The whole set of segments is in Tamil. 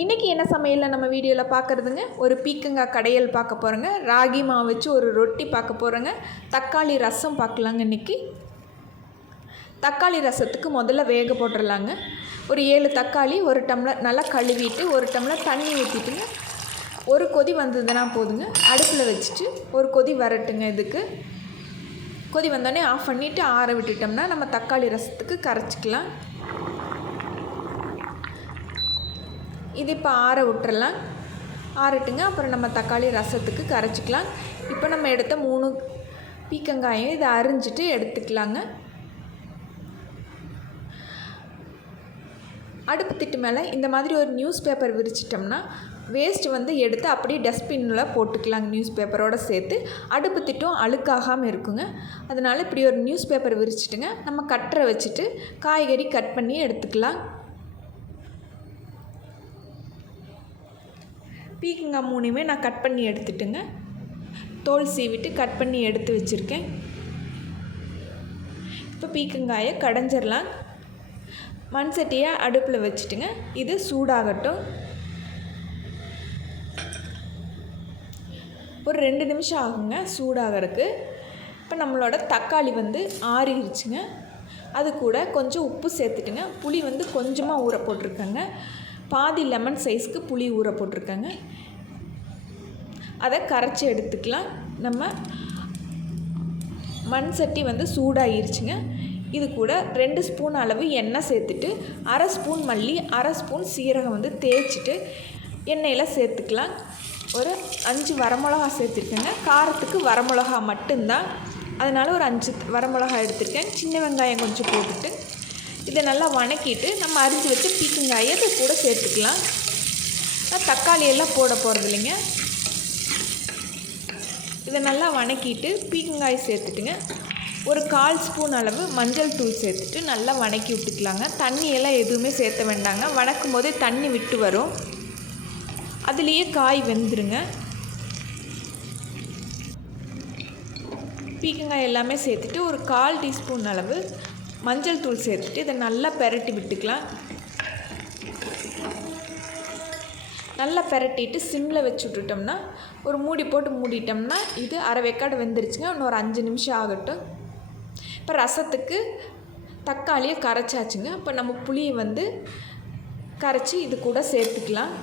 இன்றைக்கி என்ன சமையலில் நம்ம வீடியோவில் பார்க்குறதுங்க, ஒரு பீக்கங்காய் கடையல் பார்க்க போகிறோங்க, ராகி மாவு வச்சு ஒரு ரொட்டி பார்க்க போகிறோங்க, தக்காளி ரசம் பார்க்கலாங்க. இன்றைக்கி தக்காளி ரசத்துக்கு முதல்ல வேக போட்டுடலாங்க. ஒரு 7 தக்காளி, ஒரு டம்ளர் நல்லா கழுவிட்டு ஒரு டம்ளர் தண்ணி ஊற்றிட்டுங்க, ஒரு கொதி வந்ததுன்னா போதுங்க. அடுப்பில் வச்சுட்டு ஒரு கொதி வரட்டுங்க. இதுக்கு கொதி வந்தோடனே ஆஃப் பண்ணிவிட்டு ஆற விட்டுட்டோம்னா நம்ம தக்காளி ரசத்துக்கு கரைச்சிக்கலாம். இது இப்போ ஆற விட்டுறலாம், ஆறட்டுங்க. அப்புறம் நம்ம தக்காளி ரசத்துக்கு கரைச்சிக்கலாம். இப்போ நம்ம எடுத்த 3 பீக்கங்காயும் இதை அரிஞ்சிட்டு எடுத்துக்கலாங்க. அடுப்பு திட்டு மேலே இந்த மாதிரி ஒரு நியூஸ் பேப்பர் விரிச்சிட்டோம்னா வேஸ்ட்டு எடுத்து அப்படியே டஸ்ட்பின்னில் போட்டுக்கலாங்க. நியூஸ் பேப்பரோடு சேர்த்து அடுப்பு திட்டும் அழுக்காகாமல் இருக்குங்க. அதனால் இப்படி ஒரு நியூஸ் பேப்பர் விரிச்சிட்டுங்க, நம்ம கட்டரை வச்சுட்டு காய்கறி கட் பண்ணி எடுத்துக்கலாம். பீக்கங்காய் 3மே நான் கட் பண்ணி எடுத்துட்டுங்க, தோல் சீவிட்டு கட் பண்ணி எடுத்து வச்சுருக்கேன். இப்போ பீக்கங்காயை கடைஞ்சிடலாம். மண் சட்டியை அடுப்பில் வச்சுட்டுங்க, இது சூடாகட்டும். ஒரு 2 நிமிஷம் ஆகுங்க சூடாகிறதுக்கு. இப்போ நம்மளோட தக்காளி ஆறிடுச்சுங்க. அது கூட கொஞ்சம் உப்பு சேர்த்துட்டுங்க, புளி கொஞ்சமாக ஊற போட்டிருக்கேங்க. பாதி லெமன் சைஸ்க்கு புளி ஊற போட்டிருக்கேங்க. அதை கரைச்சி எடுத்துக்கலாம். நம்ம மண் சட்டி சூடாகிருச்சுங்க. இது கூட 2 ஸ்பூன் அளவு எண்ணெய் சேர்த்துட்டு 1/2 ஸ்பூன் மல்லி, 1/2 ஸ்பூன் சீரகம் தேய்ச்சிட்டு எண்ணெயில் சேர்த்துக்கலாம். ஒரு 5 வரமிளகா சேர்த்துருக்கேங்க. காரத்துக்கு வரமிளகா மட்டும்தான், அதனால் ஒரு 5 வரமிளகா எடுத்துருக்கேன். சின்ன வெங்காயம் கொஞ்சம் போட்டுட்டு இதை நல்லா வணக்கிட்டு நம்ம அரிஞ்சு வச்சு பீக்கங்காயை இது கூட சேர்த்துக்கலாம். நான் தக்காளியெல்லாம் போட போகிறது இல்லைங்க. இதை நல்லா வணக்கிட்டு பீக்கங்காய் சேர்த்துட்டுங்க, ஒரு 1/4 ஸ்பூன் அளவு மஞ்சள் தூள் சேர்த்துட்டு நல்லா வணக்கி விட்டுக்கலாங்க. தண்ணியெல்லாம் எதுவுமே சேர்த்த வேண்டாங்க. வணக்கும் போதே தண்ணி விட்டு வரும், அதுலேயே காய் வெந்துருங்க. பீக்கங்காய் எல்லாமே சேர்த்துட்டு ஒரு 1/4 டீஸ்பூன் அளவு மஞ்சள் தூள் சேர்த்துட்டு இதை நல்லா பெரட்டி விட்டுக்கலாம். நல்லா பெரட்டிட்டு சிம்மில் வச்சு விட்டுட்டோம்னா ஒரு மூடி போட்டு மூடிட்டோம்னா இது அரை வேக்காடு வெந்துருச்சுங்க. இன்னொரு 5 நிமிஷம் ஆகட்டும். இப்போ ரசத்துக்கு தக்காளியை கரைச்சாச்சுங்க. இப்போ நம்ம புளியை கரைச்சி இது கூட சேர்த்துக்கலாம்.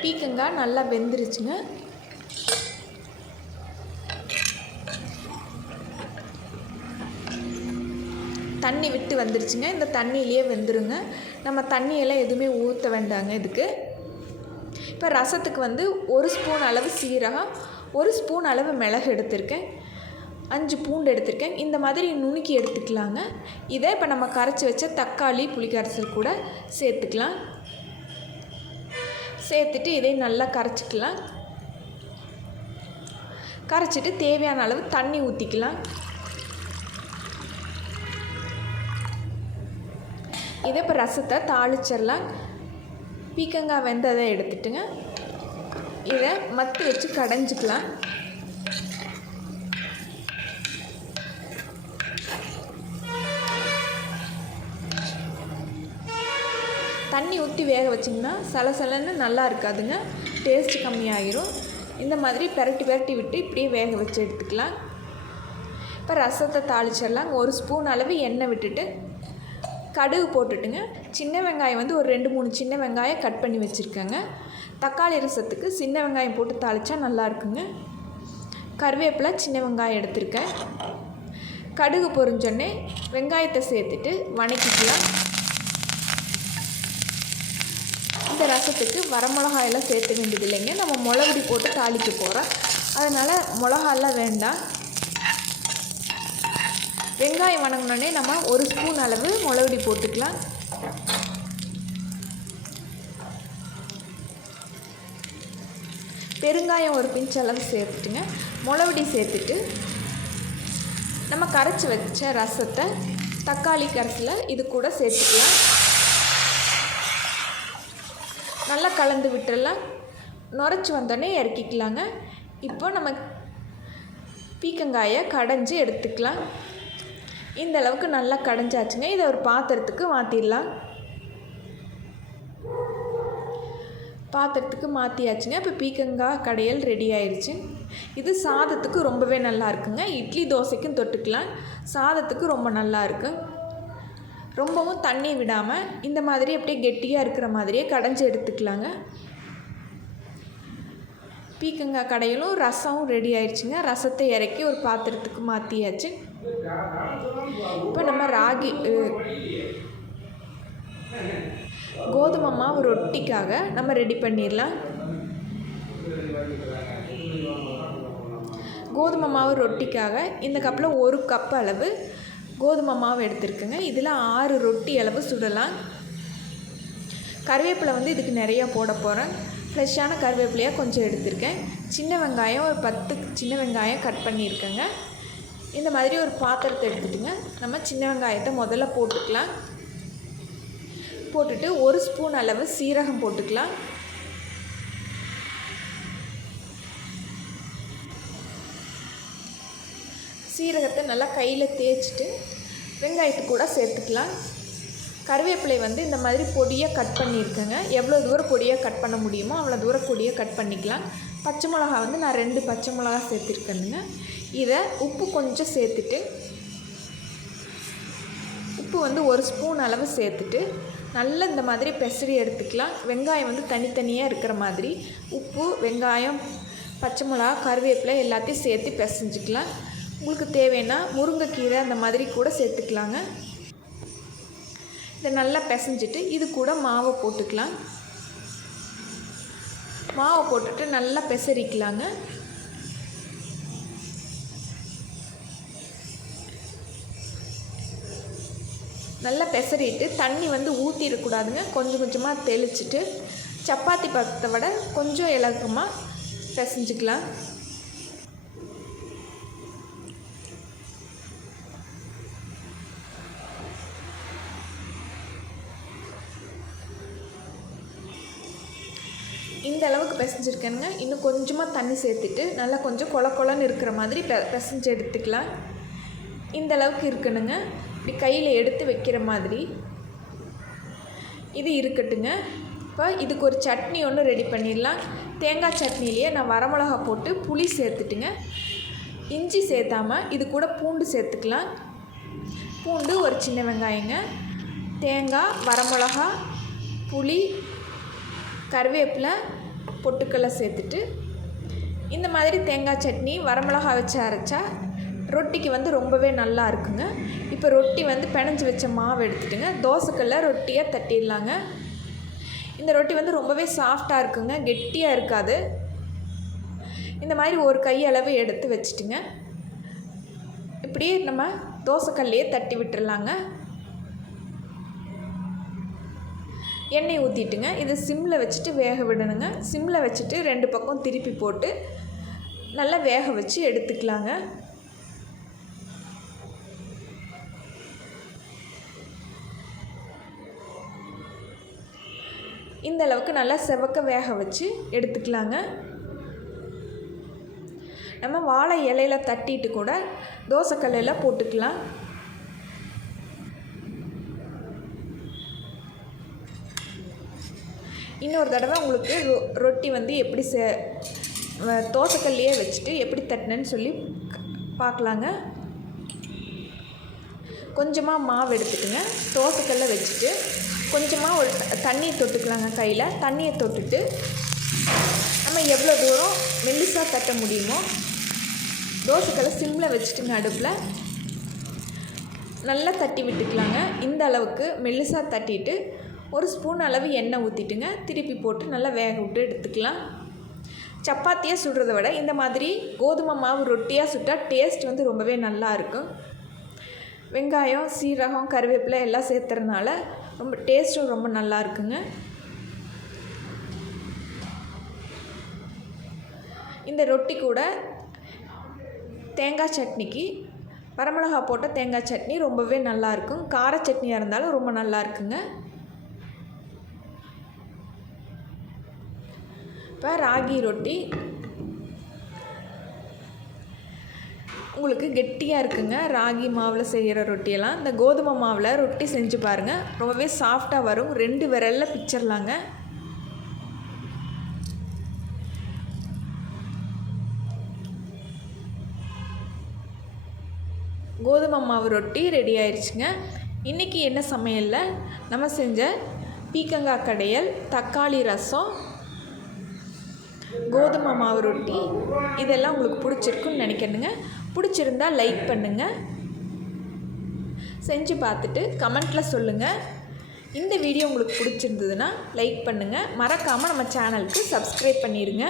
பீக்கங்காய் நல்லா வெந்துருச்சுங்க. தண்ணி விட்டு வந்துருச்சுங்க. இந்த தண்ணியிலே வெந்துருங்க. நம்ம தண்ணியெல்லாம் எதுவுமே ஊற்ற வேண்டாங்க இதுக்கு. இப்போ ரசத்துக்கு 1 ஸ்பூன் அளவு சீரகம், 1 ஸ்பூன் அளவு மிளகு எடுத்திருக்கேன், 5 பூண்டு எடுத்திருக்கேன். இந்த மாதிரி நுணுக்கி எடுத்துக்கலாங்க. இதை இப்போ நம்ம கரைச்சி வச்ச தக்காளி புளிக்கரைசல் கூட சேர்த்துக்கலாம். சேர்த்துட்டு இதை நல்லா கரைச்சிக்கலாம். கரைச்சிட்டு தேவையான அளவு தண்ணி ஊற்றிக்கலாம். இதை இப்போ ரசத்தை தாளிச்சிடலாம். பீக்கங்காய் வெந்ததை எடுத்துட்டுங்க, இதை மத்து வச்சு கடைஞ்சிக்கலாம். தண்ணி ஊற்றி வேக வச்சிங்கன்னா சலசலன்னு நல்லா இருக்காதுங்க, டேஸ்ட்டு கம்மியாகிரும். இந்த மாதிரி பெரட்டி விட்டு இப்படியே வேக வச்சு எடுத்துக்கலாம். இப்போ ரசத்தை தாளிச்சிடலாம். 1 ஸ்பூன் அளவு எண்ணெய் விட்டுட்டு கடுகு போட்டுட்டுங்க, சின்ன வெங்காயம் ஒரு 2-3 சின்ன வெங்காயம் கட் பண்ணி வச்சுருக்கேங்க. தக்காளி ரசத்துக்கு சின்ன வெங்காயம் போட்டு தாளித்தா நல்லாயிருக்குங்க. கருவேப்பிலை, சின்ன வெங்காயம் எடுத்துருக்கேன். கடுகு பொரிஞ்சோடனே வெங்காயத்தை சேர்த்துட்டு வணக்கிக்கலாம். இந்த ரசத்துக்கு வரமிளகாயெல்லாம் சேர்த்த வேண்டியது இல்லைங்க, நம்ம மிளகுடி போட்டு தாளிக்க போகிறோம், அதனால் மிளகாயெல்லாம் வேண்டாம். வெங்காயம் வணங்கினோடனே நம்ம 1 ஸ்பூன் அளவு மிளகுடி போட்டுக்கலாம். பெருங்காயம் ஒரு பிஞ்ச் அளவு சேர்த்துட்டுங்க, மிளகுடி சேர்த்துட்டு நம்ம கரைச்சி வச்ச ரசத்தை தக்காளி கரைசலை இது கூட சேர்த்துக்கலாம். நல்லா கலந்து விட்டுறலாம். நுரைச்சி வந்தோடனே இறக்கிக்கலாங்க. இப்போ நம்ம பீக்கங்காயை கடைஞ்சி எடுத்துக்கலாம். இந்த அளவுக்கு நல்லா கடைஞ்சாச்சுங்க. இதை ஒரு பாத்திரத்துக்கு மாற்றிடலாம். பாத்திரத்துக்கு மாற்றியாச்சுங்க. இப்போ பீக்கங்காய் கடையல் ரெடி ஆயிடுச்சு. இது சாதத்துக்கு ரொம்பவே நல்லா இருக்குங்க. இட்லி தோசைக்கும் தொட்டுக்கலாம். சாதத்துக்கு ரொம்ப நல்லா இருக்கு. ரொம்பவும் தண்ணி விடாமல் இந்த மாதிரி அப்படியே கெட்டியாக இருக்கிற மாதிரியே கடைஞ்சி எடுத்துக்கலாங்க. பீக்கங்காய் கடையிலும் ரசமும் ரெடி ஆயிடுச்சுங்க. ரசத்தை இறக்கி ஒரு பாத்திரத்துக்கு மாற்றியாச்சு. இப்போ நம்ம கோதுமை மாவு ரொட்டிக்காக நம்ம ரெடி பண்ணிடலாம். கோதுமை மாவு ரொட்டிக்காக இந்த கப்பில் 1 கப் அளவு கோதுமை மாவு எடுத்துருக்குங்க. இதில் 6 ரொட்டி அளவு சுடலாம். கருவேப்பிலை வந்து இதுக்கு நிறையா போட போகிறேன். ஃப்ரெஷ்ஷான கருவேப்பிலையாக கொஞ்சம் எடுத்திருக்கேன். சின்ன வெங்காயம் ஒரு 10 சின்ன வெங்காயம் கட் பண்ணியிருக்கேங்க. இந்த மாதிரி ஒரு பாத்திரத்தை எடுத்துட்டுங்க. நம்ம சின்ன வெங்காயத்தை முதல்ல போட்டுக்கலாம். போட்டுட்டு 1 ஸ்பூன் அளவு சீரகம் போட்டுக்கலாம். சீரகத்தை நல்லா கையில் தேய்ச்சிட்டு வெங்காயத்து கூட சேர்த்துக்கலாம். கருவேப்பிலை வந்து இந்த மாதிரி பொடியாக கட் பண்ணியிருக்கேங்க. எவ்வளோ தூரம் பொடியாக கட் பண்ண முடியுமோ அவ்வளோ தூரம் பொடியாக கட் பண்ணிக்கலாம். பச்சை மிளகா வந்து நான் 2 பச்சை மிளகா சேர்த்துருக்கேனுங்க. இதை உப்பு கொஞ்சம் சேர்த்துட்டு, உப்பு வந்து 1 ஸ்பூன் அளவு சேர்த்துட்டு நல்லா இந்த மாதிரி பெசரி எடுத்துக்கலாம். வெங்காயம் வந்து தனித்தனியாக இருக்கிற மாதிரி உப்பு, வெங்காயம், பச்சை மிளகா, கருவேப்பிலை எல்லாத்தையும் சேர்த்து பிசைஞ்சிக்கலாம். உங்களுக்கு தேவைன்னா முருங்கைக்கீரை அந்த மாதிரி கூட சேர்த்துக்கலாங்க. இதை நல்லா பிசைஞ்சிட்டு இது கூட மாவை போட்டுக்கலாம். மாவை போட்டுட்டு நல்லா பெசரிக்கலாங்க. நல்லா பெசரிட்டு தண்ணி வந்து ஊற்றிடக்கூடாதுங்க. கொஞ்சம் கொஞ்சமாக தெளிச்சிட்டு சப்பாத்தி பதத்தை விட கொஞ்சம் இலக்கமாக பிசைஞ்சிக்கலாம். இந்த அளவுக்கு பிசைஞ்சிருக்கேனுங்க. இன்னும் கொஞ்சமாக தண்ணி சேர்த்துட்டு நல்லா கொஞ்சம் கொல கொலன்னு இருக்கிற மாதிரி பிசைஞ்சு எடுத்துக்கலாம். இந்த அளவுக்கு இருக்கணுங்க. இப்படி கையில் எடுத்து வைக்கிற மாதிரி இது இருக்கட்டுங்க. இப்போ இதுக்கு ஒரு சட்னி ஒன்று ரெடி பண்ணிடலாம். தேங்காய் சட்னிலேயே நான் வரமிளகா போட்டு புளி சேர்த்துட்டுங்க. இஞ்சி சேர்த்தாமல் இது கூட பூண்டு சேர்த்துக்கலாம். பூண்டு ஒரு சின்ன வெங்காயங்க, தேங்காய், வரமிளகா, புளி, கருவேப்பிலை, பொட்டுக்கடலை சேர்த்துட்டு இந்த மாதிரி தேங்காய் சட்னி வரமிளகா வச்சு அரைச்சா ரொட்டிக்கு வந்து ரொம்பவே நல்லா இருக்குங்க. இப்போ ரொட்டி வந்து பிணைஞ்சி வச்ச மாவு எடுத்துட்டுங்க தோசைக்கல்ல ரொட்டியாக தட்டிடலாங்க. இந்த ரொட்டி வந்து ரொம்பவே சாஃப்டாக இருக்குங்க, கெட்டியாக இருக்காது. இந்த மாதிரி ஒரு கையளவு எடுத்து வச்சுட்டுங்க இப்படியே நம்ம தோசைக்கல்லையே தட்டி விட்டுறலாங்க. எண்ணெய் ஊற்றிட்டுங்க இதை சிம்மில் வச்சுட்டு வேக விடணுங்க. சிம்மில் வச்சுட்டு 2 பக்கம் திருப்பி போட்டு நல்லா வேக வச்சு எடுத்துக்கலாங்க. இந்த அளவுக்கு நல்லா செவக்க வேக வச்சு எடுத்துக்கலாங்க. நம்ம வாழை இலையில் தட்டிட்டு கூட தோசைக்கல்லில் போட்டுக்கலாம். இன்னொரு தடவை உங்களுக்கு ரொட்டி வந்து எப்படி தோசைக்கல்லையே வச்சுட்டு எப்படி தட்டினேன்னு சொல்லி பார்க்கலாங்க. கொஞ்சமாக மாவு எடுத்துட்டுங்க தோசைக்கல்லை வச்சுட்டு கொஞ்சமாக ஒரு தண்ணி தொட்டுக்கலாங்க. கையில் தண்ணியை தொட்டுட்டு நம்ம எவ்வளோ தூரம் மெல்லிசாக தட்ட முடியுமோ தோசைக்கல்லை சிம்மில் வச்சுட்டுங்க அடுப்பில் நல்லா தட்டி விட்டுக்கலாங்க. இந்த அளவுக்கு மெல்லிசாக தட்டிட்டு 1 ஸ்பூன் அளவு எண்ணெய் ஊற்றிட்டுங்க திருப்பி போட்டு நல்லா வேக விட்டு எடுத்துக்கலாம். சப்பாத்தியாக சுடுறத விட இந்த மாதிரி கோதுமை மாவு ரொட்டியாக சுட்டால் டேஸ்ட் வந்து ரொம்பவே நல்லா இருக்கும். வெங்காயம், சீரகம், கருவேப்பிலை எல்லாம் சேர்த்துறதுனால ரொம்ப டேஸ்ட்டும் ரொம்ப நல்லா இருக்குங்க. இந்த ரொட்டி கூட தேங்காய் சட்னிக்கு வரமிளகா போட்ட தேங்காய் சட்னி ரொம்பவே நல்லாயிருக்கும். கார சட்னியாக இருந்தாலும் ரொம்ப நல்லா இருக்குங்க. இப்போ இப்போ ராகி ரொட்டி உங்களுக்கு கெட்டியாக இருக்குங்க. ராகி மாவில் செய்கிற ரொட்டியெல்லாம் இந்த கோதுமை மாவில் ரொட்டி செஞ்சு பாருங்கள். ரொம்பவே சாஃப்டாக வரும். 2 விரலில் பிச்சிடலாங்க. கோதுமை மாவு ரொட்டி ரெடி ஆயிடுச்சுங்க. இன்றைக்கி என்ன சமையலில் நம்ம செஞ்ச பீக்கங்காய் கடையல், தக்காளி ரசம், கோதுமை மாவு ரொட்டி இதெல்லாம் உங்களுக்கு பிடிச்சிருக்குன்னு நினைக்கிறேனுங்க. பிடிச்சிருந்தா லைக் பண்ணுங்கள். செஞ்சு பார்த்துட்டு கமெண்ட்டில் சொல்லுங்கள். இந்த வீடியோ உங்களுக்கு பிடிச்சிருந்ததுன்னா லைக் பண்ணுங்கள். மறக்காமல் நம்ம சேனலுக்கு சப்ஸ்கிரைப் பண்ணிடுங்க.